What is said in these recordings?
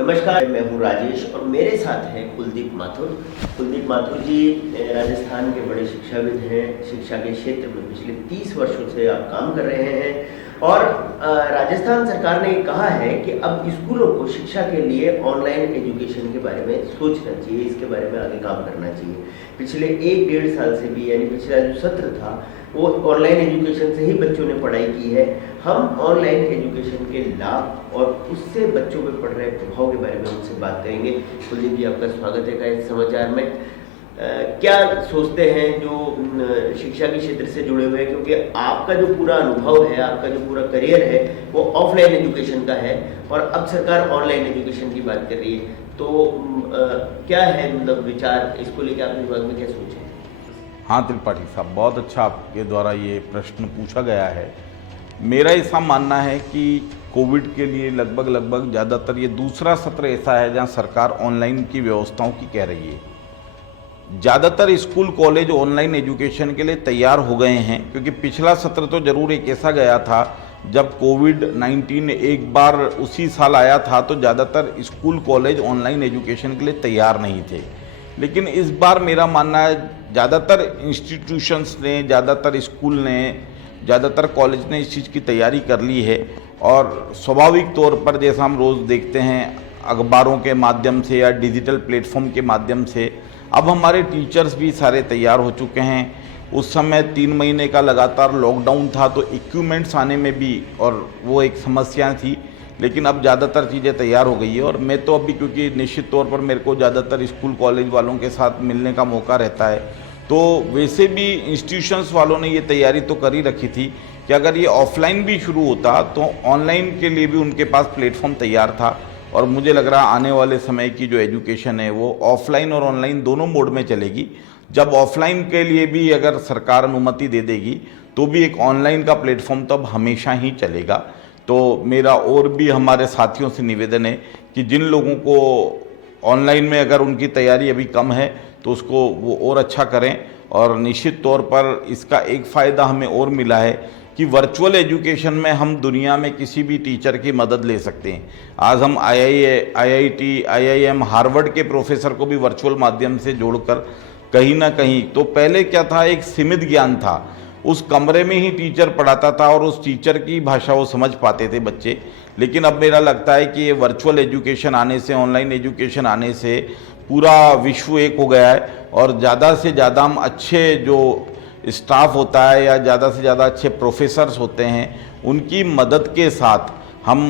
नमस्कार, मैं हूँ राजेश और मेरे साथ हैं कुलदीप माथुर। कुलदीप माथुर जी राजस्थान के बड़े शिक्षाविद हैं। शिक्षा के क्षेत्र में पिछले 30 वर्षों से आप काम कर रहे हैं और राजस्थान सरकार ने कहा है कि अब स्कूलों को शिक्षा के लिए ऑनलाइन एजुकेशन के बारे में सोचना चाहिए, इसके बारे में आगे काम करना चाहिए। पिछले 1-1.5 साल से भी, यानी पिछला जो सत्र था वो ऑनलाइन एजुकेशन से ही बच्चों ने पढ़ाई की है। हम ऑनलाइन एजुकेशन के लाभ और उससे बच्चों पे पड़ रहे प्रभाव के बारे में उनसे बात करेंगे। कुलदीप जी, आपका स्वागत है गाइस समाचार में। क्या सोचते हैं जो शिक्षा के क्षेत्र से जुड़े हुए हैं, क्योंकि आपका जो पूरा अनुभव है, आपका जो पूरा करियर है वो ऑफलाइन एजुकेशन का है और अब सरकार ऑनलाइन एजुकेशन की बात कर रही है, तो क्या है मतलब विचार, इसको लेकर आपके दिमाग में क्या सोच है? हाँ त्रिपाठी साहब, बहुत अच्छा आपके द्वारा ये प्रश्न पूछा गया है। मेरा ऐसा मानना है कि कोविड के लिए लगभग ज़्यादातर ये दूसरा सत्र ऐसा है जहाँ सरकार ऑनलाइन की व्यवस्थाओं की कह रही है। ज़्यादातर स्कूल कॉलेज ऑनलाइन एजुकेशन के लिए तैयार हो गए हैं, क्योंकि पिछला सत्र तो ज़रूर एक ऐसा गया था जब कोविड-19 एक बार उसी साल आया था, तो ज़्यादातर स्कूल कॉलेज ऑनलाइन एजुकेशन के लिए तैयार नहीं थे। लेकिन इस बार मेरा मानना है ज़्यादातर इंस्टीट्यूशंस ने, ज़्यादातर स्कूल ने, ज़्यादातर कॉलेज ने इस चीज़ की तैयारी कर ली है और स्वाभाविक तौर पर जैसा हम रोज़ देखते हैं अखबारों के माध्यम से या डिजिटल प्लेटफॉर्म के माध्यम से, अब हमारे टीचर्स भी सारे तैयार हो चुके हैं। उस समय 3 महीने का लगातार लॉकडाउन था, तो इक्विपमेंट्स आने में भी और वो एक समस्या थी, लेकिन अब ज़्यादातर चीज़ें तैयार हो गई है। और मैं तो अभी, क्योंकि निश्चित तौर पर मेरे को ज़्यादातर स्कूल कॉलेज वालों के साथ मिलने का मौका रहता है, तो वैसे भी इंस्टीट्यूशंस वालों ने ये तैयारी तो कर ही रखी थी कि अगर ये ऑफलाइन भी शुरू होता तो ऑनलाइन के लिए भी उनके पास प्लेटफॉर्म तैयार था। और मुझे लग रहा आने वाले समय की जो एजुकेशन है वो ऑफलाइन और ऑनलाइन दोनों मोड में चलेगी। जब ऑफलाइन के लिए भी अगर सरकार अनुमति दे देगी तो भी एक ऑनलाइन का प्लेटफॉर्म तो अब हमेशा ही चलेगा। तो मेरा और भी हमारे साथियों से निवेदन है कि जिन लोगों को ऑनलाइन में अगर उनकी तैयारी अभी कम है तो उसको वो और अच्छा करें। और निश्चित तौर पर इसका एक फ़ायदा हमें और मिला है कि वर्चुअल एजुकेशन में हम दुनिया में किसी भी टीचर की मदद ले सकते हैं। आज हम IIT, IIM, हार्वर्ड के प्रोफेसर को भी वर्चुअल माध्यम से जोड़कर कहीं ना कहीं, तो पहले क्या था, एक सीमित ज्ञान था, उस कमरे में ही टीचर पढ़ाता था और उस टीचर की भाषा वो समझ पाते थे बच्चे। लेकिन अब मेरा लगता है कि ये वर्चुअल एजुकेशन आने से, ऑनलाइन एजुकेशन आने से पूरा विश्व एक हो गया है और ज़्यादा से ज़्यादा हम अच्छे जो स्टाफ होता है या ज़्यादा से ज़्यादा अच्छे प्रोफेसर्स होते हैं उनकी मदद के साथ हम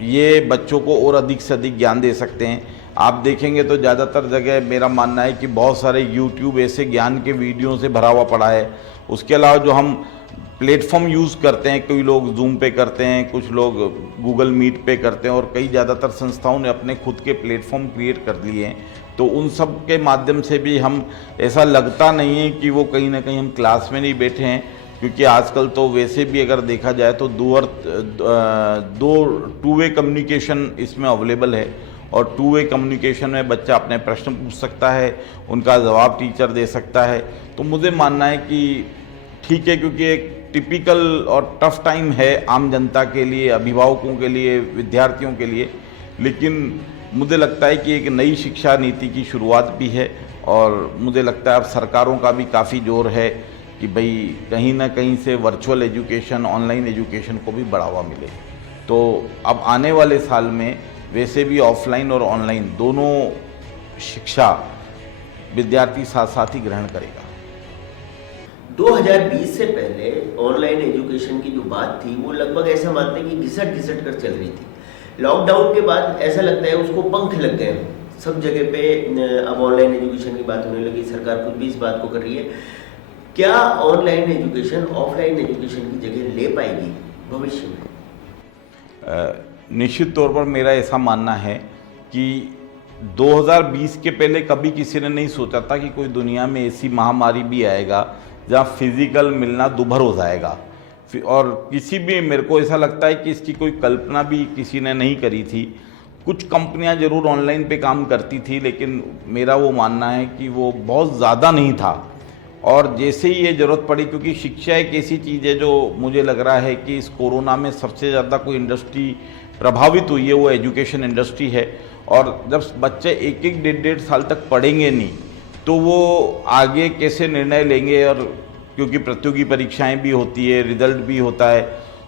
ये बच्चों को और अधिक से अधिक ज्ञान दे सकते हैं। आप देखेंगे तो ज़्यादातर जगह मेरा मानना है कि बहुत सारे YouTube ऐसे ज्ञान के वीडियो से भरा हुआ पड़ा है। उसके अलावा जो हम प्लेटफॉर्म यूज़ करते हैं, कोई लोग जूम पे करते हैं, कुछ लोग गूगल मीट पे करते हैं और कई ज़्यादातर संस्थाओं ने अपने खुद के प्लेटफॉर्म क्रिएट कर लिए हैं। तो उन सब के माध्यम से भी हम, ऐसा लगता नहीं है कि वो कहीं ना कहीं हम क्लास में नहीं बैठे हैं, क्योंकि आजकल तो वैसे भी अगर देखा जाए तो दो टू वे कम्युनिकेशन इसमें अवेलेबल है और टू वे कम्युनिकेशन में बच्चा अपने प्रश्न पूछ सकता है, उनका जवाब टीचर दे सकता है। तो मुझे मानना है कि ठीक है, क्योंकि एक टिपिकल और टफ टाइम है आम जनता के लिए, अभिभावकों के लिए, विद्यार्थियों के लिए, लेकिन मुझे लगता है कि एक नई शिक्षा नीति की शुरुआत भी है और मुझे लगता है अब सरकारों का भी काफ़ी जोर है कि भाई कहीं ना कहीं से वर्चुअल एजुकेशन, ऑनलाइन एजुकेशन को भी बढ़ावा मिले। तो अब आने वाले साल में वैसे भी ऑफलाइन और ऑनलाइन दोनों शिक्षा विद्यार्थी साथ साथ ही ग्रहण करेगा। 2020 से पहले ऑनलाइन एजुकेशन की जो बात थी वो लगभग ऐसा मानते हैं कि घिसट कर चल रही थी। लॉकडाउन के बाद ऐसा लगता है उसको पंख लग गए, सब जगह पे अब ऑनलाइन एजुकेशन की बात होने लगी, सरकार खुद भी इस बात को कर रही है। क्या ऑनलाइन एजुकेशन ऑफलाइन एजुकेशन की जगह ले पाएगी भविष्य में? निश्चित तौर पर मेरा ऐसा मानना है कि 2020 के पहले कभी किसी ने नहीं सोचा था कि कोई दुनिया में ऐसी महामारी भी आएगा जहाँ फिजिकल मिलना दुभर हो जाएगा। और किसी भी, मेरे को ऐसा लगता है कि इसकी कोई कल्पना भी किसी ने नहीं करी थी। कुछ कंपनियां जरूर ऑनलाइन पे काम करती थी, लेकिन मेरा वो मानना है कि वो बहुत ज़्यादा नहीं था। और जैसे ही ये ज़रूरत पड़ी, क्योंकि शिक्षा एक ऐसी चीज़ है जो मुझे लग रहा है कि इस कोरोना में सबसे ज़्यादा कोई इंडस्ट्री प्रभावित हुई है वो एजुकेशन इंडस्ट्री है। और जब बच्चे एक एक डेढ़ डेढ़ साल तक पढ़ेंगे नहीं तो वो आगे कैसे निर्णय लेंगे, और क्योंकि प्रतियोगी परीक्षाएं भी होती है, रिजल्ट भी होता है।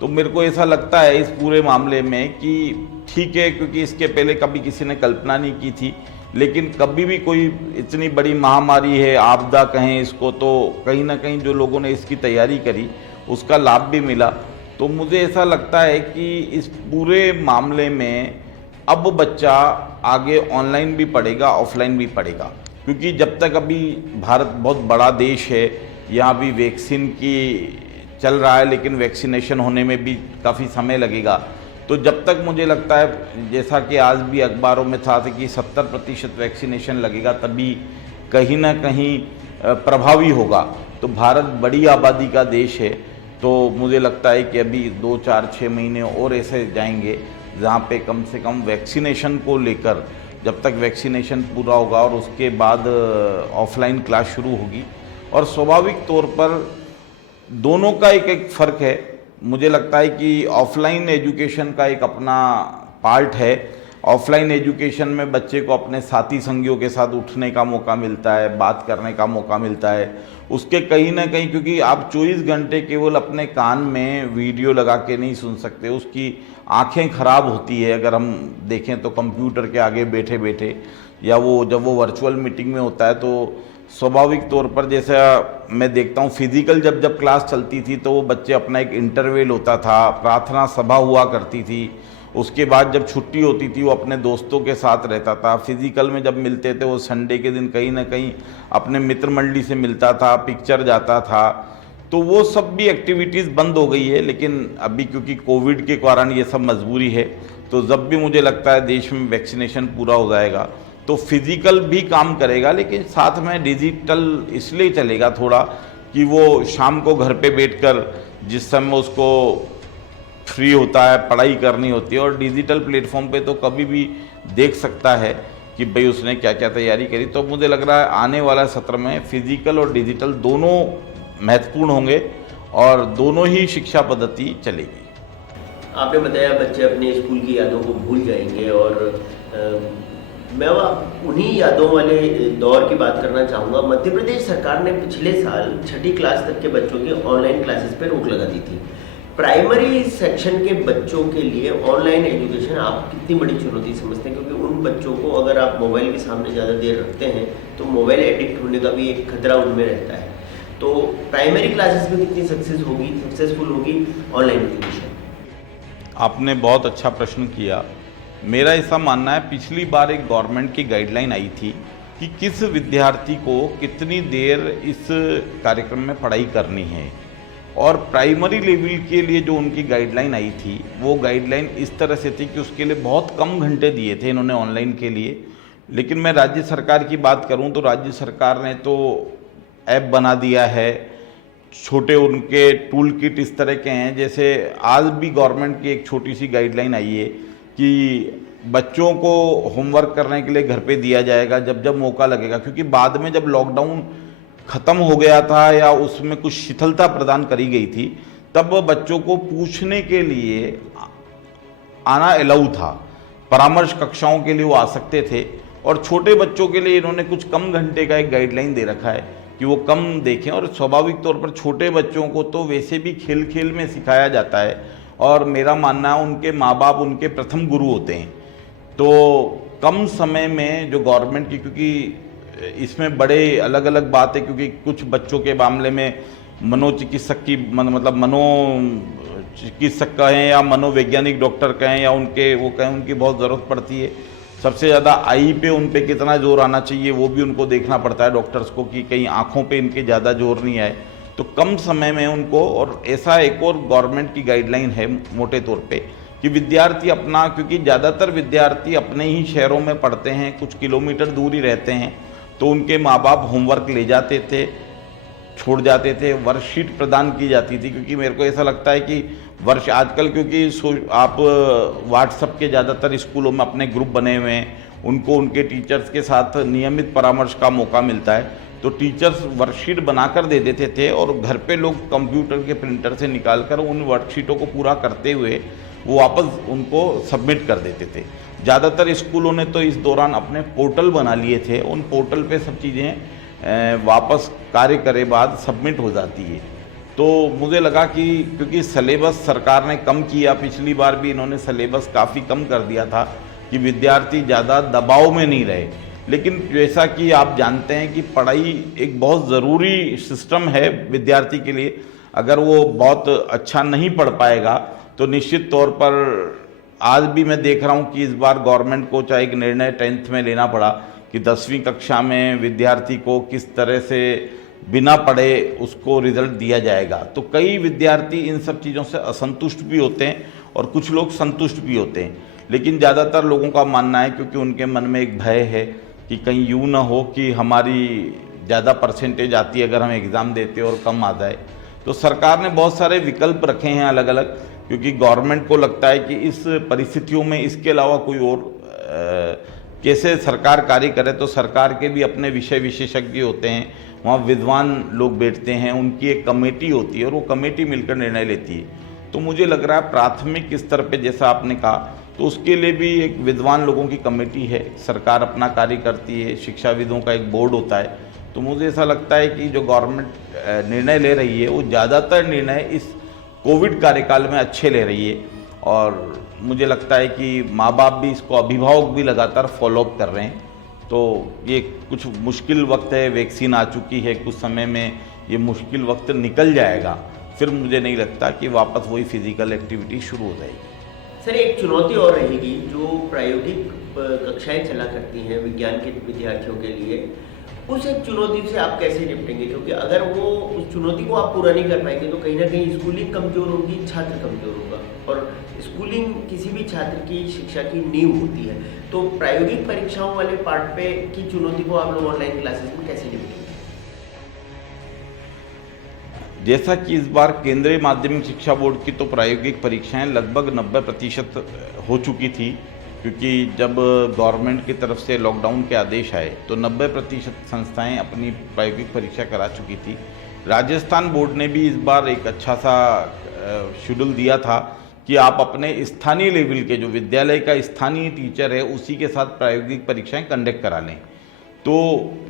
तो मेरे को ऐसा लगता है इस पूरे मामले में कि ठीक है, क्योंकि इसके पहले कभी किसी ने कल्पना नहीं की थी, लेकिन कभी भी कोई इतनी बड़ी महामारी है, आपदा कहें इसको, तो कहीं ना कहीं जो लोगों ने इसकी तैयारी करी उसका लाभ भी मिला। तो मुझे ऐसा लगता है कि इस पूरे मामले में अब बच्चा आगे ऑनलाइन भी पढ़ेगा, ऑफलाइन भी पढ़ेगा, क्योंकि जब तक अभी भारत बहुत बड़ा देश है, यहाँ भी वैक्सीन की चल रहा है, लेकिन वैक्सीनेशन होने में भी काफ़ी समय लगेगा। तो जब तक मुझे लगता है, जैसा कि आज भी अखबारों में था कि 70% वैक्सीनेशन लगेगा तभी कहीं ना कहीं प्रभावी होगा। तो भारत बड़ी आबादी का देश है, तो मुझे लगता है कि अभी 2, 4, 6 महीने और ऐसे जाएंगे जहाँ पे कम से कम वैक्सीनेशन को लेकर, जब तक वैक्सीनेशन पूरा होगा और उसके बाद ऑफलाइन क्लास शुरू होगी। और स्वाभाविक तौर पर दोनों का एक एक फ़र्क है। मुझे लगता है कि ऑफलाइन एजुकेशन का एक अपना पार्ट है। ऑफलाइन एजुकेशन में बच्चे को अपने साथी संगियों के साथ उठने का मौका मिलता है, बात करने का मौका मिलता है। उसके कहीं ना कहीं, क्योंकि आप 24 घंटे केवल अपने कान में वीडियो लगा के नहीं सुन सकते, उसकी आंखें खराब होती है अगर हम देखें तो कंप्यूटर के आगे बैठे बैठे, या वो जब वो वर्चुअल मीटिंग में होता है तो स्वाभाविक तौर पर, जैसा मैं देखता हूँ फिजिकल जब क्लास चलती थी तो वो बच्चे अपना एक इंटरवल होता था, प्रार्थना सभा हुआ करती थी, उसके बाद जब छुट्टी होती थी वो अपने दोस्तों के साथ रहता था। फिजिकल में जब मिलते थे वो संडे के दिन कहीं ना कहीं अपने मित्र मंडली से मिलता था, पिक्चर जाता था। तो वो सब भी एक्टिविटीज़ बंद हो गई है, लेकिन अभी क्योंकि कोविड के कारण ये सब मजबूरी है। तो जब भी मुझे लगता है देश में वैक्सीनेशन पूरा हो जाएगा तो फिजिकल भी काम करेगा, लेकिन साथ में डिजिटल इसलिए चलेगा थोड़ा कि वो शाम को घर पे बैठकर जिस समय उसको फ्री होता है, पढ़ाई करनी होती है, और डिजिटल प्लेटफॉर्म पे तो कभी भी देख सकता है कि भाई उसने क्या क्या तैयारी करी। तो मुझे लग रहा है आने वाला सत्र में फिजिकल और डिजिटल दोनों महत्वपूर्ण होंगे और दोनों ही शिक्षा पद्धति चलेगी। आपने बताया बच्चे अपने स्कूल की यादों को भूल जाएंगे, और मैं उन्हीं यादों वाले दौर की बात करना चाहूँगा। मध्य प्रदेश सरकार ने पिछले साल 6ठी क्लास तक के बच्चों की ऑनलाइन क्लासेस पर रोक लगा दी थी। प्राइमरी सेक्शन के बच्चों के लिए ऑनलाइन एजुकेशन आप कितनी बड़ी चुनौती समझते हैं? क्योंकि उन बच्चों को अगर आप मोबाइल के सामने ज़्यादा देर रखते हैं तो मोबाइल एडिक्ट होने का भी एक खतरा उनमें रहता है। तो प्राइमरी क्लासेस में कितनी सक्सेसफुल होगी ऑनलाइन एजुकेशन? आपने बहुत अच्छा प्रश्न किया। मेरा ऐसा मानना है, पिछली बार एक गवर्नमेंट की गाइडलाइन आई थी कि किस विद्यार्थी को कितनी देर इस कार्यक्रम में पढ़ाई करनी है, और प्राइमरी लेवल के लिए जो उनकी गाइडलाइन आई थी वो गाइडलाइन इस तरह से थी कि उसके लिए बहुत कम घंटे दिए थे इन्होंने ऑनलाइन के लिए। लेकिन मैं राज्य सरकार की बात करूं तो राज्य सरकार ने तो ऐप बना दिया है, छोटे उनके टूल किट इस तरह के हैं। जैसे आज भी गवर्नमेंट की एक छोटी सी गाइडलाइन आई है कि बच्चों को होमवर्क करने के लिए घर पे दिया जाएगा जब जब मौका लगेगा, क्योंकि बाद में जब लॉकडाउन ख़त्म हो गया था या उसमें कुछ शिथिलता प्रदान करी गई थी तब बच्चों को पूछने के लिए आना अलाउ था, परामर्श कक्षाओं के लिए वो आ सकते थे। और छोटे बच्चों के लिए इन्होंने कुछ कम घंटे का एक गाइडलाइन दे रखा है कि वो कम देखें। और स्वाभाविक तौर पर छोटे बच्चों को तो वैसे भी खेल खेल में सिखाया जाता है, और मेरा मानना है उनके माँ बाप उनके प्रथम गुरु होते हैं। तो कम समय में जो गवर्नमेंट की, क्योंकि इसमें बड़े अलग अलग बात है, क्योंकि कुछ बच्चों के मामले में मनोचिकित्सक की मतलब मनोचिकित्सक कहें या मनोवैज्ञानिक डॉक्टर कहें या उनके वो कहें, उनकी बहुत ज़रूरत पड़ती है। सबसे ज़्यादा आई पे उन पे कितना जोर आना चाहिए वो भी उनको देखना पड़ता है डॉक्टर्स को, कि कहीं आँखों पे इनके ज़्यादा जोर नहीं आए। तो कम समय में उनको, और ऐसा एक और गवर्नमेंट की गाइडलाइन है मोटे तौर पे कि विद्यार्थी अपना, क्योंकि ज़्यादातर विद्यार्थी अपने ही शहरों में पढ़ते हैं, कुछ किलोमीटर दूर ही रहते हैं, तो उनके माँ बाप होमवर्क ले जाते थे, छोड़ जाते थे, वर्कशीट प्रदान की जाती थी। क्योंकि मेरे को ऐसा लगता है कि वर्ष आजकल, क्योंकि आप व्हाट्सएप के ज़्यादातर स्कूलों में अपने ग्रुप बने हुए हैं, उनको उनके टीचर्स के साथ नियमित परामर्श का मौका मिलता है, तो टीचर्स वर्कशीट बनाकर दे देते थे और घर पे लोग कंप्यूटर के प्रिंटर से निकालकर उन वर्कशीटों को पूरा करते हुए वो वापस उनको सबमिट कर देते थे। ज़्यादातर स्कूलों ने तो इस दौरान अपने पोर्टल बना लिए थे, उन पोर्टल पे सब चीज़ें वापस कार्य करे बाद सबमिट हो जाती है। तो मुझे लगा कि क्योंकि सिलेबस सरकार ने कम किया, पिछली बार भी इन्होंने सिलेबस काफ़ी कम कर दिया था कि विद्यार्थी ज़्यादा दबाव में नहीं रहे। लेकिन जैसा कि आप जानते हैं कि पढ़ाई एक बहुत ज़रूरी सिस्टम है विद्यार्थी के लिए, अगर वो बहुत अच्छा नहीं पढ़ पाएगा तो निश्चित तौर पर आज भी मैं देख रहा हूँ कि इस बार गवर्नमेंट को चाहे एक निर्णय 10th में लेना पड़ा कि 10वीं कक्षा में विद्यार्थी को किस तरह से बिना पढ़े उसको रिजल्ट दिया जाएगा। तो कई विद्यार्थी इन सब चीज़ों से असंतुष्ट भी होते हैं और कुछ लोग संतुष्ट भी होते हैं, लेकिन ज़्यादातर लोगों का मानना है क्योंकि उनके मन में एक भय है कि कहीं यूँ ना हो कि हमारी ज़्यादा परसेंटेज आती है अगर हम एग्ज़ाम देते और कम आ जाए। तो सरकार ने बहुत सारे विकल्प रखे हैं अलग अलग, क्योंकि गवर्नमेंट को लगता है कि इस परिस्थितियों में इसके अलावा कोई और कैसे सरकार कार्य करे। तो सरकार के भी अपने विषय विशेषज्ञ होते हैं, वहाँ विद्वान लोग बैठते हैं, उनकी एक कमेटी होती है और वो कमेटी मिलकर निर्णय लेती है। तो मुझे लग रहा है प्राथमिक स्तर पे जैसा आपने कहा तो उसके लिए भी एक विद्वान लोगों की कमेटी है, सरकार अपना कार्य करती है, शिक्षाविदों का एक बोर्ड होता है। तो मुझे ऐसा लगता है कि जो गवर्नमेंट निर्णय ले रही है वो ज़्यादातर निर्णय इस कोविड कार्यकाल में अच्छे ले रही है और मुझे लगता है कि माँ बाप भी इसको, अभिभावक भी लगातार फॉलोअप कर रहे हैं। तो ये कुछ मुश्किल वक्त है, वैक्सीन आ चुकी है, कुछ समय में ये मुश्किल वक्त निकल जाएगा, फिर मुझे नहीं लगता कि वापस वही फिजिकल एक्टिविटी शुरू हो जाएगी। सर, एक चुनौती और रहेगी जो प्रायोगिक कक्षाएं चला करती हैं विज्ञान के विद्यार्थियों के लिए, उस एक चुनौती से आप कैसे निपटेंगे? क्योंकि अगर वो उस चुनौती को आप पूरा नहीं कर पाएंगे तो कहीं ना कहीं स्कूलिंग कमज़ोर होगी, छात्र कमज़ोर होगा, और स्कूलिंग किसी भी छात्र की शिक्षा की नींव होती है। तो प्रायोगिक परीक्षाओं वाले पार्ट पे की चुनौती को आप लोग ऑनलाइन क्लासेस में कैसे निपटेंगे? जैसा कि इस बार केंद्रीय माध्यमिक शिक्षा बोर्ड की तो प्रायोगिक परीक्षाएं लगभग 90% हो चुकी थी, क्योंकि जब गवर्नमेंट की तरफ से लॉकडाउन के आदेश आए तो 90% संस्थाएं अपनी प्रायोगिक परीक्षा करा चुकी थी। राजस्थान बोर्ड ने भी इस बार एक अच्छा सा शेड्यूल दिया था कि आप अपने स्थानीय लेवल के जो विद्यालय का स्थानीय टीचर है उसी के साथ प्रायोगिक परीक्षाएं कंडक्ट करा लें। तो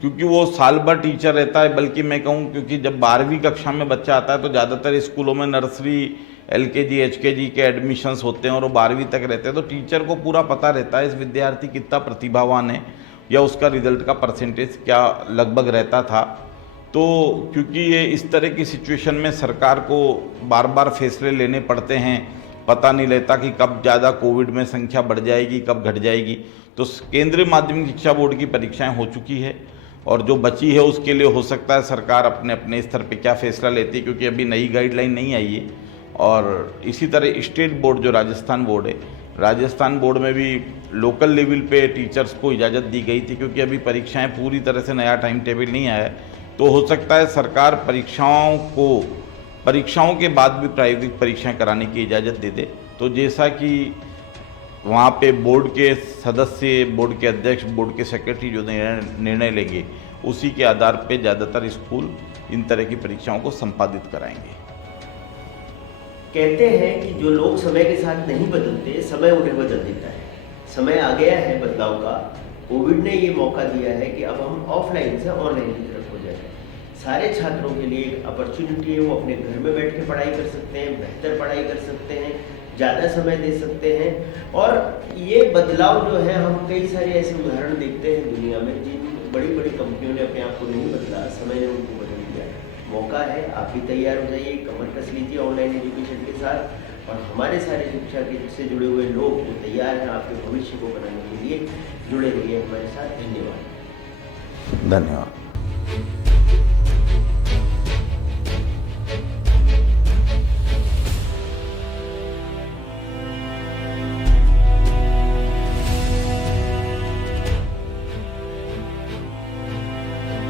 क्योंकि वो साल भर टीचर रहता है, बल्कि मैं कहूँ क्योंकि जब 12वीं कक्षा में बच्चा आता है तो ज़्यादातर स्कूलों में नर्सरी, LKG, HKG के एडमिशन्स होते हैं और वो 12वीं तक रहते हैं, तो टीचर को पूरा पता रहता है इस विद्यार्थी कितना प्रतिभावान है या उसका रिजल्ट का परसेंटेज क्या लगभग रहता था। तो क्योंकि ये इस तरह की सिचुएशन में सरकार को बार बार फैसले लेने पड़ते हैं, पता नहीं रहता कि कब ज़्यादा कोविड में संख्या बढ़ जाएगी, कब घट जाएगी। तो केंद्रीय माध्यमिक शिक्षा बोर्ड की परीक्षाएं हो चुकी है और जो बची है उसके लिए हो सकता है सरकार अपने अपने स्तर पे क्या फैसला लेती है, क्योंकि अभी नई गाइडलाइन नहीं आई है। और इसी तरह स्टेट बोर्ड जो राजस्थान बोर्ड है, राजस्थान बोर्ड में भी लोकल लेवल पे टीचर्स को इजाज़त दी गई थी, क्योंकि अभी परीक्षाएं पूरी तरह से नया टाइम टेबल नहीं आया है। तो हो सकता है सरकार परीक्षाओं के बाद भी प्रायोगिक परीक्षाएं कराने की इजाज़त दे दे। तो जैसा कि वहाँ पे बोर्ड के सदस्य, बोर्ड के अध्यक्ष, बोर्ड के सेक्रेटरी जो निर्णय लेंगे उसी के आधार पे ज़्यादातर स्कूल इन तरह की परीक्षाओं को संपादित कराएंगे। कहते हैं कि जो लोग समय के साथ नहीं बदलते, समय उन्हें बदल देता है। समय आ गया है बदलाव का। कोविड ने ये मौका दिया है कि अब हम ऑफलाइन से ऑनलाइन की तरफ हो जाए। सारे छात्रों के लिए एक अपॉर्चुनिटी है, वो अपने घर में बैठ के पढ़ाई कर सकते हैं, बेहतर पढ़ाई कर सकते हैं, ज़्यादा समय दे सकते हैं। और ये बदलाव जो है, हम कई सारे ऐसे उदाहरण देखते हैं दुनिया में जिन बड़ी बड़ी कंपनियों ने अपने आप को नहीं बदला, समय ने उनको बदल दिया। मौका है, आप भी तैयार हो जाइए, कमर कस लीजिए ऑनलाइन एजुकेशन के साथ। और हमारे सारे शिक्षा के से जुड़े हुए लोग जो तैयार हैं आपके भविष्य को बनाने के लिए, जुड़े रहिए हमारे साथ। धन्यवाद। धन्यवाद।